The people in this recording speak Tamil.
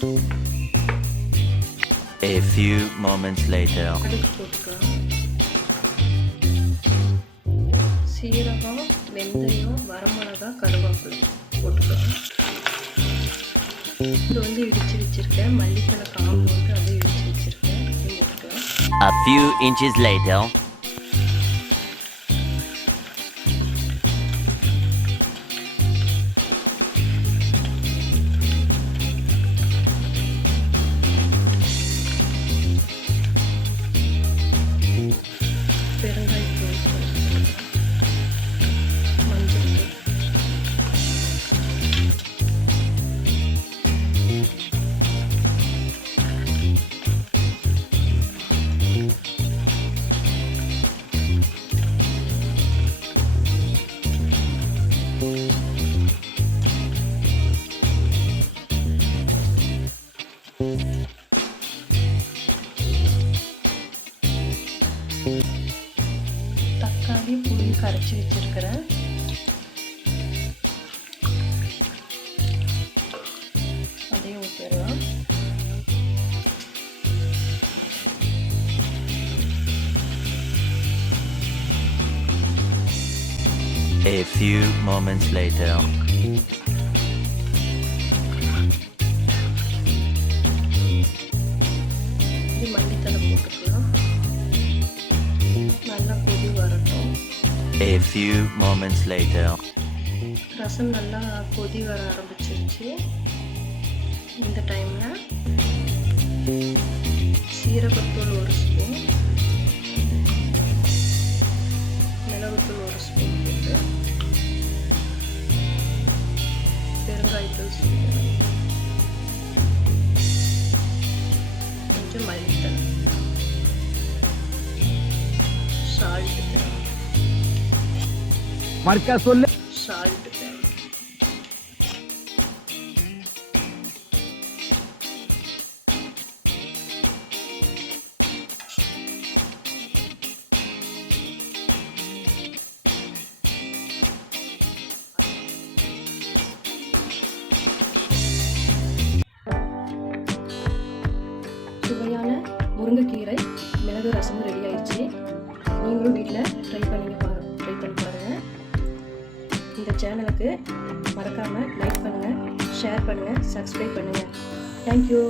A few moments later. சீரகம், வெந்தயம், வரமிளகா, கருவேப்பிலை போட்டுக்கலாம். இது வந்து இடிச்சு வச்சிருக்கேன். மல்லித்தலை காம்பு வந்து அதை இடிச்சு வச்சிருக்கேன். போட்டுக்கலாம். A few inches later. தக்காளி புளி கரைச்சி வச்சிருக்கிறேன். அதையும் ஊற்றிடலாம். A few moments later. மல்லித்தலை போட்டுக்கலாம். நல்லா கொதி வரட்டும். A few moments later. ரசம் நல்லா கொதி வர ஆரம்பிச்சிருச்சு. இந்த டைமில் சீரகத்தூள் 1 ஸ்பூன், மிளகுத்தூள் 1 ஸ்பூன் போட்டு பெருங்காயத்தூள் சேர்க்கணும். கொஞ்சம் மல்லித்தலை, சால்ட் தேவை. சால்ட் தேவை. சுவையான முருங்கைக்கீரை மிளகு ரசமும் ரெடி ஆயிடுச்சு. நீங்களும் வீட்டில் ட்ரை பண்ணி பாருங்கள். இந்த சேனலுக்கு மறக்காமல் லைக் பண்ணுங்கள், ஷேர் பண்ணுங்கள், சப்ஸ்கிரைப் பண்ணுங்கள். தேங்க்யூ.